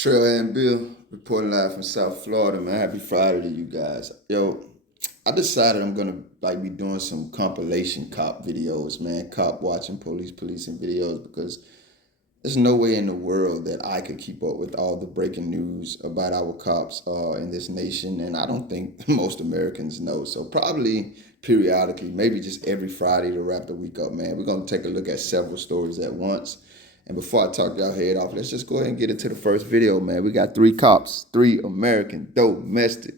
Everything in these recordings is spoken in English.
Trail and Bill reporting live from South Florida, man. Happy Friday to you guys. Yo, I decided I'm gonna be doing some compilation cop videos, man. Cop watching policing videos because there's no way in the world that I could keep up with all the breaking news about our cops in this nation, and I don't think most Americans know. So probably periodically, maybe just every Friday to wrap the week up, man. We're gonna take a look at several stories at once. And before I talk y'all head off, let's just go ahead and get into the first video, man. We got three cops, three American domestic.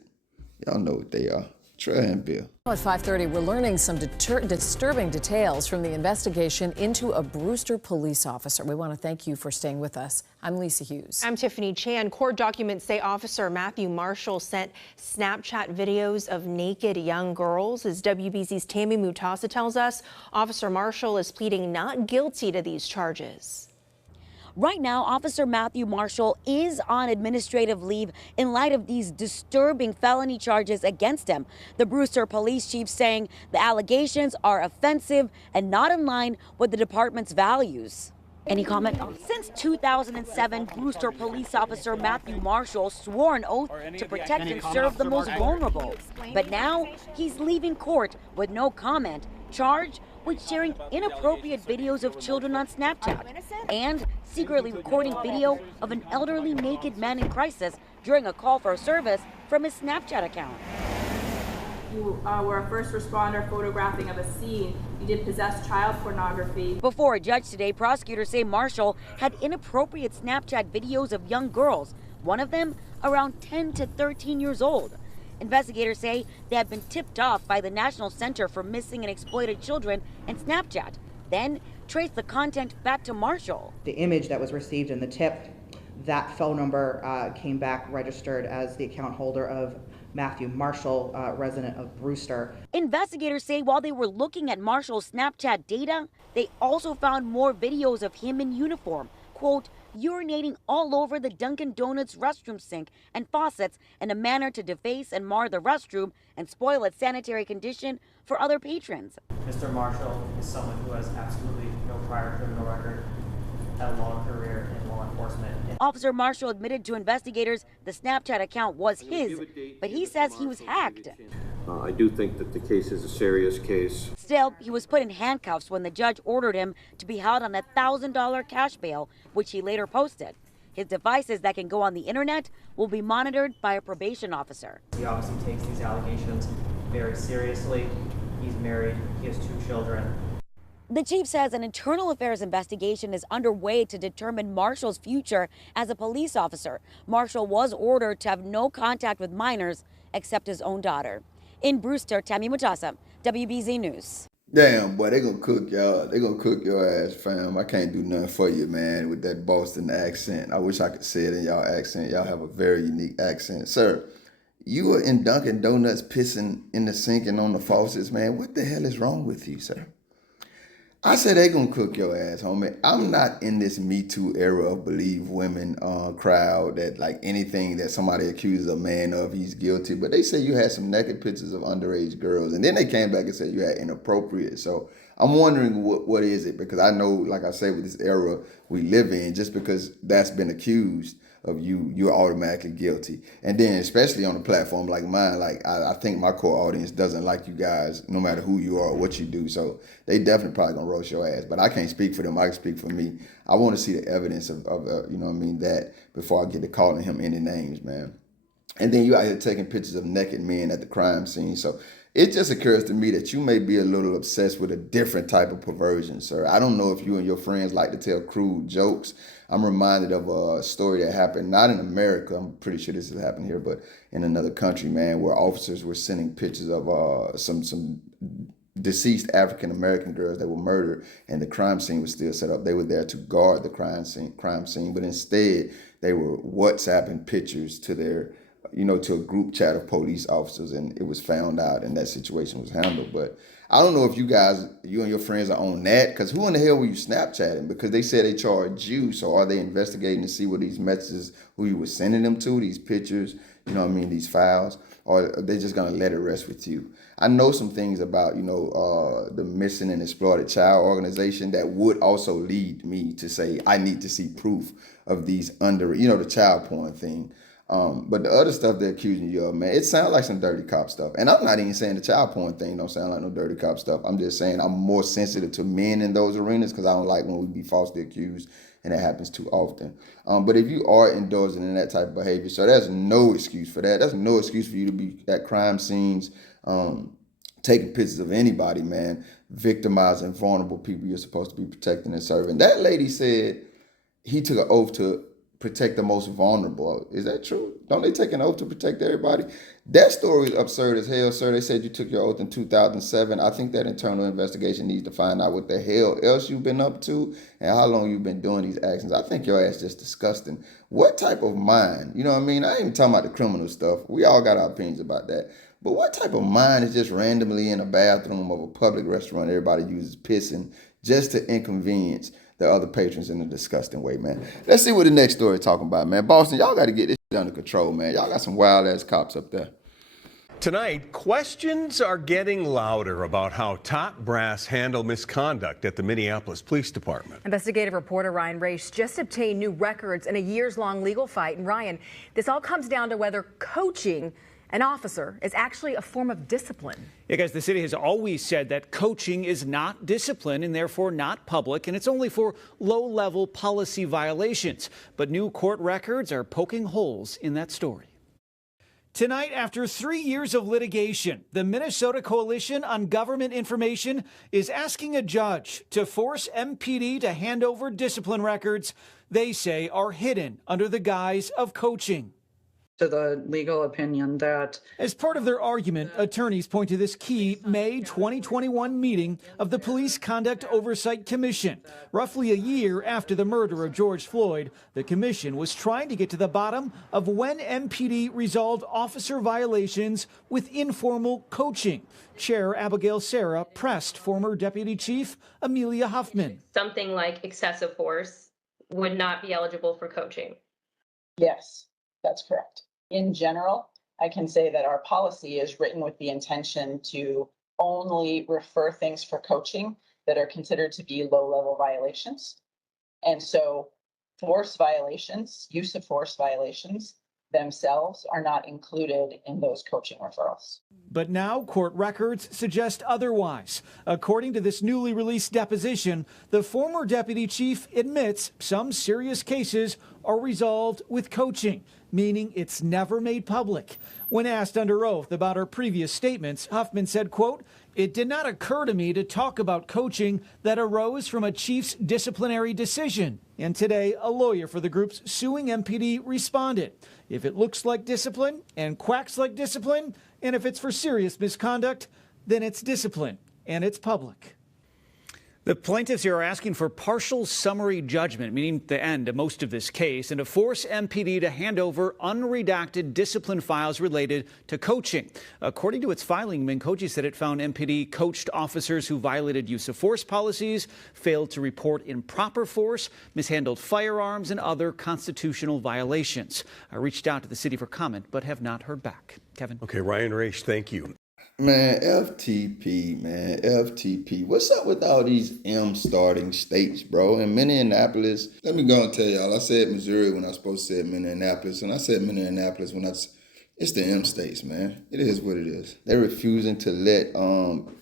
Y'all know what they are. Trey and Bill. At 5:30, we're learning some disturbing details from the investigation into a Brewster police officer. We want to thank you for staying with us. I'm Lisa Hughes. I'm Tiffany Chan. Court documents say Officer Matthew Marshall sent Snapchat videos of naked young girls. As WBZ's Tammy Mutasa tells us, Officer Marshall is pleading not guilty to these charges. Right now, Officer Matthew Marshall is on administrative leave in light of these disturbing felony charges against him. The Brewster police chief saying the allegations are offensive and not in line with the department's values. Any comment? Since 2007, Brewster police officer Matthew Marshall swore an oath to protect and serve the most vulnerable. But now he's leaving court with no comment, charged with sharing inappropriate videos of children on Snapchat and secretly recording video of an elderly naked man in crisis during a call for service from his Snapchat account. You were a first responder photographing of a scene. You did possess child pornography. Before a judge today, prosecutors say Marshall had inappropriate Snapchat videos of young girls, one of them around 10 to 13 years old. Investigators say they have been tipped off by the National Center for Missing and Exploited Children and Snapchat, then traced the content back to Marshall. The image that was received in the tip, that phone number came back registered as the account holder of Matthew Marshall, resident of Brewster. Investigators say while they were looking at Marshall's Snapchat data, they also found more videos of him in uniform, quote, urinating all over the Dunkin' Donuts restroom sink and faucets in a manner to deface and mar the restroom and spoil its sanitary condition for other patrons. Mr. Marshall is someone who has absolutely no prior criminal record, had a long career in law enforcement. Officer Marshall admitted to investigators the Snapchat account was his, but he says he was hacked. I do think that the case is a serious case. Still, he was put in handcuffs when the judge ordered him to be held on a $1,000 cash bail, which he later posted. His devices that can go on the internet will be monitored by a probation officer. He obviously takes these allegations very seriously. He's married, he has 2 children. The chief says an internal affairs investigation is underway to determine Marshall's future as a police officer. Marshall was ordered to have no contact with minors except his own daughter. In Brewster, Tammy Mutasa, WBZ News. Damn, boy, they gonna cook y'all. They gonna cook your ass, fam. I can't do nothing for you, man, with that Boston accent. I wish I could say it in y'all accent. Y'all have a very unique accent. Sir, you were in Dunkin' Donuts pissing in the sink and on the faucets, man. What the hell is wrong with you, sir? I said they gonna cook your ass, homie. I'm not in this Me Too era of believe women crowd that like anything that somebody accuses a man of, he's guilty. But they say you had some naked pictures of underage girls, and then they came back and said you had inappropriate. So I'm wondering what is it? Because I know, like I say, with this era we live in, just because that's been accused of you, you're automatically guilty. And then especially on a platform like mine, like I think my core audience doesn't like you guys, no matter who you are or what you do. So they definitely probably gonna roast your ass. But I can't speak for them. I can speak for me. I want to see the evidence of you know what I mean, that before I get to calling him any names, man. And then you out here taking pictures of naked men at the crime scene. So it just occurs to me that you may be a little obsessed with a different type of perversion, sir. I don't know if you and your friends like to tell crude jokes. I'm reminded of a story that happened, not in America, I'm pretty sure this has happened here, but in another country, man, where officers were sending pictures of some deceased African-American girls that were murdered, and the crime scene was still set up. They were there to guard the crime scene, but instead they were WhatsApping pictures to their to a group chat of police officers, and it was found out, and that situation was handled. But I don't know if you and your friends are on that, because who in the hell were you Snapchatting? Because they said they charged you, so are they investigating to see what these messages, who you were sending them to, these pictures, these files, or are they just gonna let it rest with you? I know some things about, the Missing and Exploited Child organization that would also lead me to say I need to see proof of these the child porn thing. But the other stuff they're accusing you of, man, it sounds like some dirty cop stuff. And I'm not even saying the child porn thing don't sound like no dirty cop stuff. I'm just saying I'm more sensitive to men in those arenas because I don't like when we be falsely accused, and it happens too often. But if you are indulging in that type of behavior, so there's no excuse for that. There's no excuse for you to be at crime scenes, taking pictures of anybody, man, victimizing vulnerable people you're supposed to be protecting and serving. That lady said he took an oath to protect the most vulnerable. Is that true? Don't they take an oath to protect everybody? That story is absurd as hell, sir. They said you took your oath in 2007. I think that internal investigation needs to find out what the hell else you've been up to and how long you've been doing these actions. I think your ass just disgusting. What type of mind? You know what I mean? I ain't even talking about the criminal stuff. We all got our opinions about that. But what type of mind is just randomly in a bathroom of a public restaurant everybody uses pissing just to inconvenience the other patrons in a disgusting way, man? Let's see what the next story is talking about, man. Boston, y'all got to get this shit under control, man. Y'all got some wild-ass cops up there. Tonight, questions are getting louder about how top brass handle misconduct at the Minneapolis Police Department. Investigative reporter Ryan Raish just obtained new records in a years-long legal fight. And Ryan, this all comes down to whether coaching an officer is actually a form of discipline. Yeah, guys, the city has always said that coaching is not discipline and therefore not public, and it's only for low-level policy violations. But new court records are poking holes in that story. Tonight, after 3 years of litigation, the Minnesota Coalition on Government Information is asking a judge to force MPD to hand over discipline records they say are hidden under the guise of coaching. To the legal opinion that, as part of their argument, attorneys point to this key May 2021 meeting of the Police Conduct Oversight Commission. Roughly a year after the murder of George Floyd, the commission was trying to get to the bottom of when MPD resolved officer violations with informal coaching. Chair Abigail Serra pressed former Deputy Chief Amelia Huffman. Something like excessive force would not be eligible for coaching. yes, that's correct. In general, I can say that our policy is written with the intention to only refer things for coaching that are considered to be low-level violations. And so force violations, use of force violations themselves are not included in those coaching referrals. But now court records suggest otherwise. According to this newly released deposition, the former deputy chief admits some serious cases are resolved with coaching, meaning it's never made public. When asked under oath about her previous statements, Huffman said, quote, "It did not occur to me to talk about coaching that arose from a chief's disciplinary decision." And today, a lawyer for the groups suing MPD responded. If it looks like discipline and quacks like discipline, and if it's for serious misconduct, then it's discipline and it's public. The plaintiffs here are asking for partial summary judgment, meaning the end of most of this case, and to force MPD to hand over unredacted discipline files related to coaching. According to its filing, Minkoji said it found MPD coached officers who violated use of force policies, failed to report improper force, mishandled firearms, and other constitutional violations. I reached out to the city for comment, but have not heard back. Kevin. Okay, Ryan Raish, thank you. Man, FTP, man, FTP. What's up with all these M starting states, bro? In Minneapolis, let me go and tell y'all, I said Missouri when I was supposed to say Minneapolis, and I said Minneapolis when it's the M states, man. It is what it is. They're refusing to let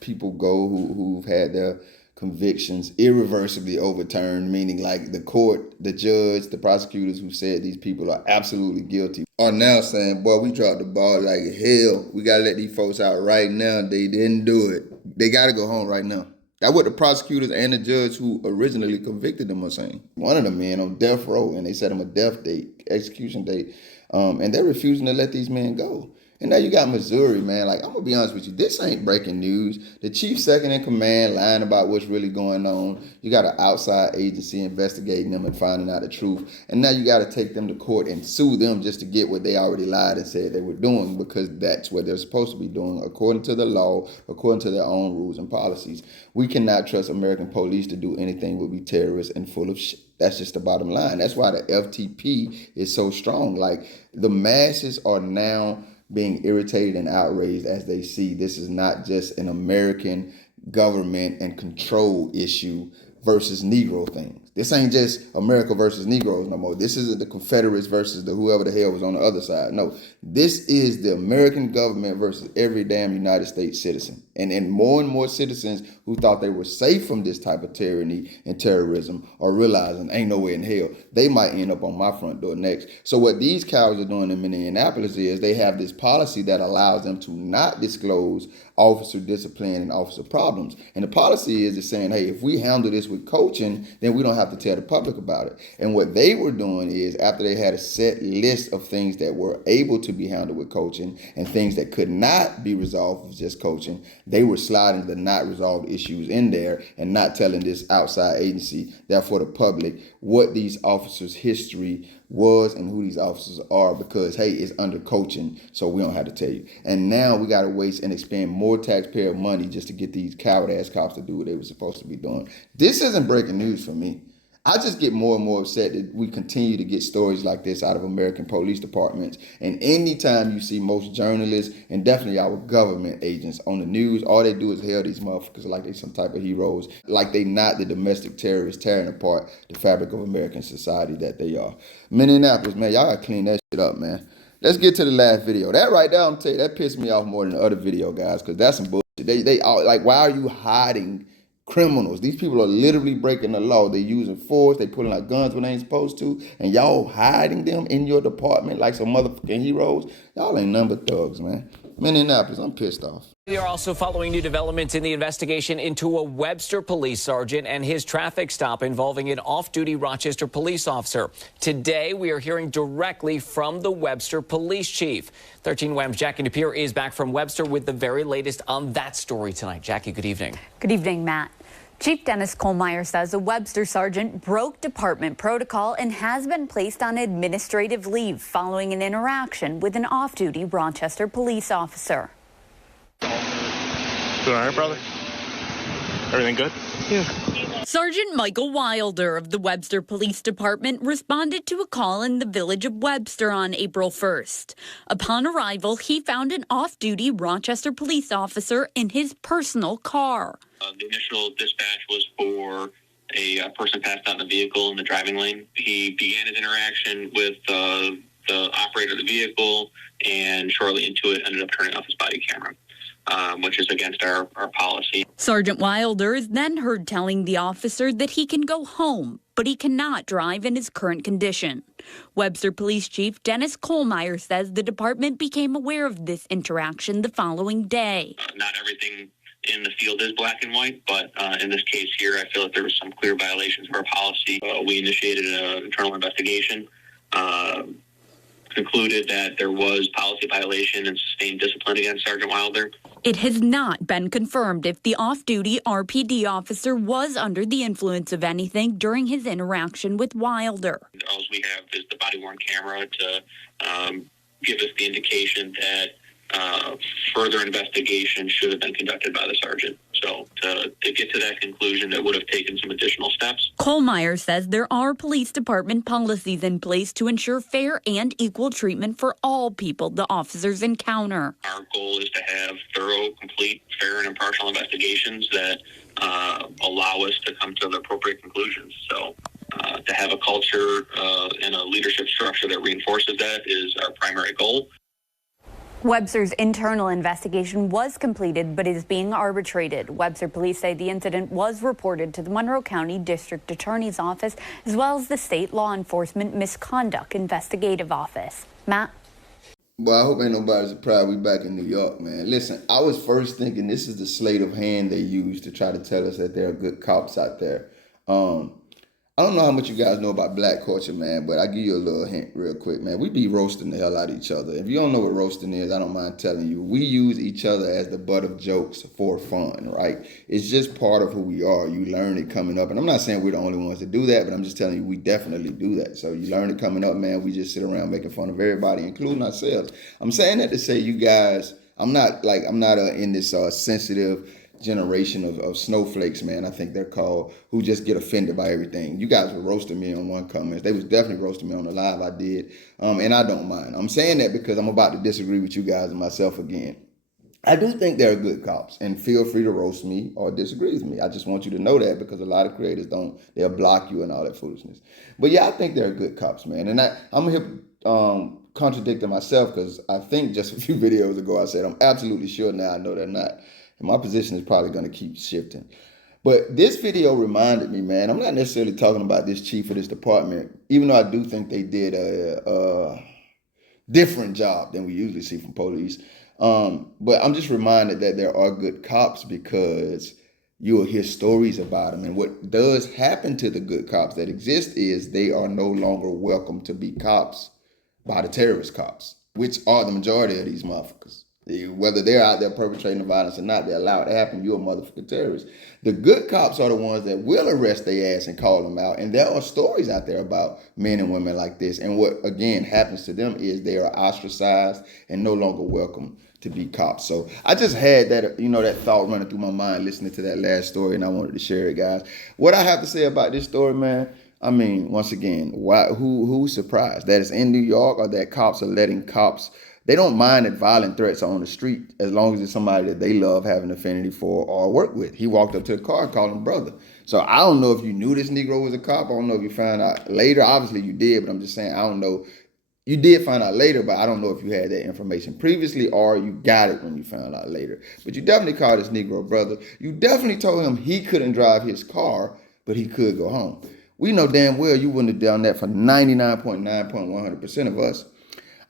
people go who've had their convictions irreversibly overturned, meaning like the court, the judge, the prosecutors who said these people are absolutely guilty are now saying, boy, we dropped the ball like hell. We got to let these folks out right now. They didn't do it. They got to go home right now. That's what the prosecutors and the judge who originally convicted them are saying. One of the men on death row, and they set him a death date, execution date, and they're refusing to let these men go. And now you got Missouri, man. Like, I'm gonna be honest with you, this ain't breaking news. The chief second in command lying about what's really going on. You got an outside agency investigating them and finding out the truth. And now you got to take them to court and sue them just to get what they already lied and said they were doing, because that's what they're supposed to be doing according to the law, according to their own rules and policies. We cannot trust American police to do anything would be terrorist and full of shit. That's just the bottom line. That's why the FTP is so strong. Like, the masses are now being irritated and outraged as they see this is not just an American government and control issue versus Negro things. This ain't just America versus Negroes no more. This isn't the Confederates versus the whoever the hell was on the other side. No, this is the American government versus every damn United States citizen. And more citizens who thought they were safe from this type of tyranny and terrorism are realizing ain't nowhere in hell. They might end up on my front door next. So what these cowards are doing in Minneapolis is they have this policy that allows them to not disclose officer discipline and officer problems. And the policy is saying, hey, if we handle this with coaching, then we don't have to tell the public about it. And what they were doing is, after they had a set list of things that were able to be handled with coaching and things that could not be resolved with just coaching, they were sliding the not resolved issues in there and not telling this outside agency, therefore the public, what these officers' history was and who these officers are, because, hey, it's under coaching, so we don't have to tell you. And now we got to waste and expend more taxpayer money just to get these coward-ass cops to do what they were supposed to be doing. This isn't breaking news for me. I just get more and more upset that we continue to get stories like this out of American police departments. And anytime you see most journalists and definitely our government agents on the news, all they do is hail these motherfuckers like they some type of heroes, like they not the domestic terrorists tearing apart the fabric of American society that they are. Minneapolis, man, y'all gotta clean that shit up, man. Let's get to the last video. That right there, I'm telling you, that pissed me off more than the other video, guys, because that's some bullshit. They all, like, why are you hiding criminals? These people are literally breaking the law. They using force. They pulling out guns when they ain't supposed to. And y'all hiding them in your department like some motherfucking heroes. Y'all ain't nothing but thugs, man. Minneapolis, I'm pissed off. We are also following new developments in the investigation into a Webster police sergeant and his traffic stop involving an off-duty Rochester police officer. Today, we are hearing directly from the Webster police chief. 13 WHAM's Jackie DePere is back from Webster with the very latest on that story tonight. Jackie, good evening. Good evening, Matt. Chief Dennis Kohlmeyer says a Webster sergeant broke department protocol and has been placed on administrative leave following an interaction with an off-duty Rochester police officer. Doing all right, brother? Everything good? Yeah. Sergeant Michael Wilder of the Webster Police Department responded to a call in the village of Webster on April 1st. Upon arrival, he found an off-duty Rochester police officer in his personal car. The initial dispatch was for a person passed out in a vehicle in the driving lane. He began his interaction with the operator of the vehicle, and shortly into it ended up turning off his body camera, which is against our policy. Sergeant Wilder is then heard telling the officer that he can go home, but he cannot drive in his current condition. Webster Police Chief Dennis Kohlmeyer says the department became aware of this interaction the following day. Not everything in the field is black and white, but in this case here, I feel that there was some clear violations of our policy. We initiated an internal investigation, concluded that there was policy violation and sustained discipline against Sergeant Wilder. It has not been confirmed if the off-duty RPD officer was under the influence of anything during his interaction with Wilder. All we have is the body-worn camera to give us the indication that further investigation should have been conducted by the sergeant. So to get to that conclusion, that would have taken some additional steps. Kohlmeyer says there are police department policies in place to ensure fair and equal treatment for all people the officers encounter. Our goal is to have thorough, complete, fair, and impartial investigations that allow us to come to the appropriate conclusions. So to have a culture and a leadership structure that reinforces that is our primary goal. Webster's internal investigation was completed but is being arbitrated. Webster police say the incident was reported to the Monroe County District Attorney's Office as well as the State Law Enforcement Misconduct Investigative Office. Matt? Well, I hope ain't nobody surprised we back in New York, man. Listen, I was first thinking this is the sleight of hand they use to try to tell us that there are good cops out there. I don't know how much you guys know about black culture, man, but I give you a little hint real quick, man. We be roasting the hell out of each other. If you don't know what roasting is, I don't mind telling you. We use each other as the butt of jokes for fun, right? It's just part of who we are. You learn it coming up. And I'm not saying we're the only ones to do that, but I'm just telling you we definitely do that. So you learn it coming up, man. We just sit around making fun of everybody, including ourselves. I'm saying that to say you guys, I'm not in this sensitive generation of snowflakes, man. I think they're called, who just get offended by everything. You guys were roasting me on one comment. They was definitely roasting me on the live I did, and I don't mind. I'm saying that because I'm about to disagree with you guys and myself again. I do think they're good cops, and feel free to roast me or disagree with me. I just want you to know that because a lot of creators don't. They'll block you and all that foolishness. But yeah, I think they're good cops, man. And I'm here contradicting myself because I think just a few videos ago I said I'm absolutely sure now I know they're not. And my position is probably going to keep shifting. But this video reminded me, man, I'm not necessarily talking about this chief of this department, even though I do think they did a different job than we usually see from police. But I'm just reminded that there are good cops because you will hear stories about them. And what does happen to the good cops that exist is they are no longer welcome to be cops by the terrorist cops, which are the majority of these motherfuckers. Whether they're out there perpetrating the violence or not, they're allowed to happen. You're a motherfucking terrorist. The good cops are the ones that will arrest their ass and call them out. And there are stories out there about men and women like this. And what, again, happens to them is they are ostracized and no longer welcome to be cops. So I just had that, that thought running through my mind listening to that last story, and I wanted to share it, guys. What I have to say about this story, man, I mean, once again, who's surprised that it's in New York or that cops are letting cops, they don't mind that violent threats are on the street as long as it's somebody that they love, have an affinity for, or work with. He walked up to the car and called him brother. So I don't know if you knew this Negro was a cop. I don't know if you found out later. Obviously you did, but I'm just saying, I don't know. You did find out later, but I don't know if you had that information previously or you got it when you found out later. But you definitely called this Negro brother. You definitely told him he couldn't drive his car, but he could go home. We know damn well you wouldn't have done that for 99.9.100% of us.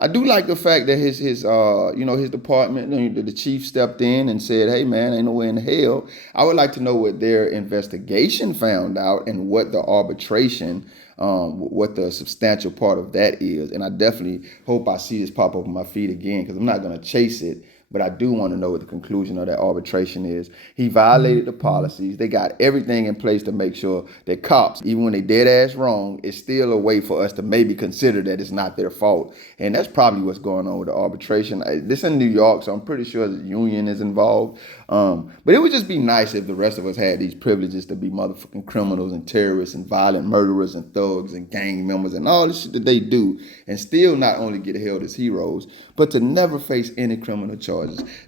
I do like the fact that his department, the chief stepped in and said, hey, man, ain't no way in hell. I would like to know what their investigation found out and what the arbitration, what the substantial part of that is. And I definitely hope I see this pop up on my feed again because I'm not going to chase it. But I do want to know what the conclusion of that arbitration is. He violated the policies. They got everything in place to make sure that cops, even when they dead ass wrong, it's still a way for us to maybe consider that it's not their fault. And that's probably what's going on with the arbitration. This in New York, so I'm pretty sure the union is involved. But it would just be nice if the rest of us had these privileges to be motherfucking criminals and terrorists and violent murderers and thugs and gang members and all this shit that they do and still not only get held as heroes, but to never face any criminal charges.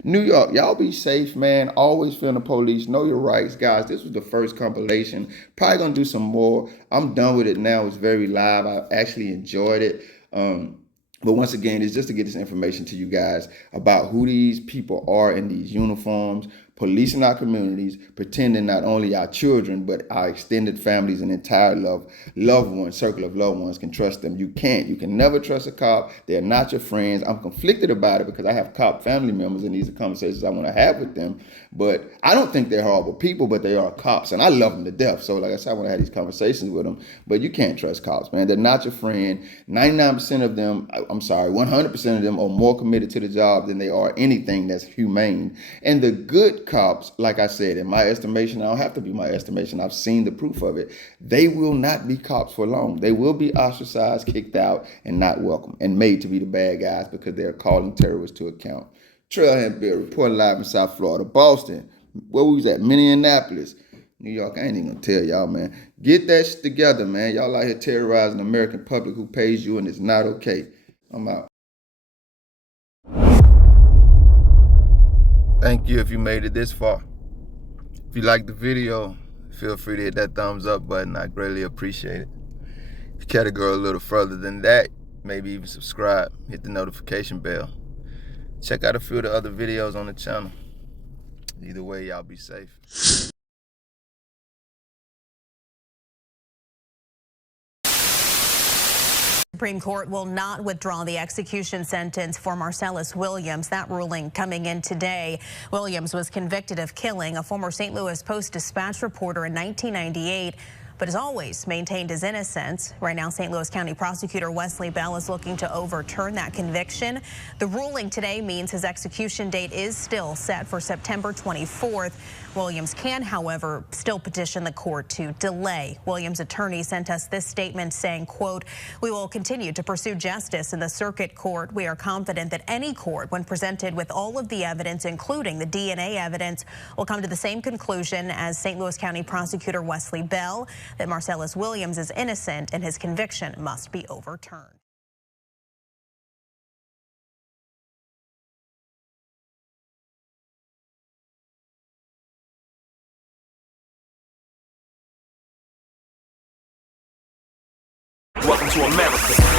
New York, y'all be safe, man. Always feeling the police. Know your rights, guys. This was the first compilation. Probably gonna do some more. I'm done with it now. It's very live. I actually enjoyed it. But once again, it's just to get this information to you guys about who these people are in these uniforms, policing our communities, pretending not only our children, but our extended families and entire loved ones, circle of loved ones can trust them. You can't. You can never trust a cop. They're not your friends. I'm conflicted about it because I have cop family members and these are conversations I want to have with them. But I don't think they're horrible people, but they are cops and I love them to death. So like I said, I want to have these conversations with them, but you can't trust cops, man. They're not your friend. 100% of them are more committed to the job than they are anything that's humane. And the good cops, like I said, in my estimation, I don't have to be my estimation, I've seen the proof of it, they will not be cops for long. They will be ostracized, kicked out, and not welcome, and made to be the bad guys because they're calling terrorists to account. Trailhead Bill reporting live in South Florida. Boston, where we was at? Minneapolis. New York, I ain't even gonna tell y'all, man. Get that shit together, man. Y'all out here terrorizing the American public who pays you, and it's not okay. I'm out. Thank you if you made it this far. If you liked the video, feel free to hit that thumbs up button. I greatly appreciate it. If you care to go a little further than that, maybe even subscribe, hit the notification bell. Check out a few of the other videos on the channel. Either way, y'all be safe. Supreme Court will not withdraw the execution sentence for Marcellus Williams. That ruling coming in today. Williams was convicted of killing a former St. Louis Post-Dispatch reporter in 1998. But but has always maintained his innocence. Right now, St. Louis County Prosecutor Wesley Bell is looking to overturn that conviction. The ruling today means his execution date is still set for September 24th. Williams can, however, still petition the court to delay. Williams' attorney sent us this statement saying, quote, "We will continue to pursue justice in the circuit court. We are confident that any court, when presented with all of the evidence, including the DNA evidence, will come to the same conclusion as St. Louis County Prosecutor Wesley Bell, that Marcellus Williams is innocent and his conviction must be overturned." Welcome to America.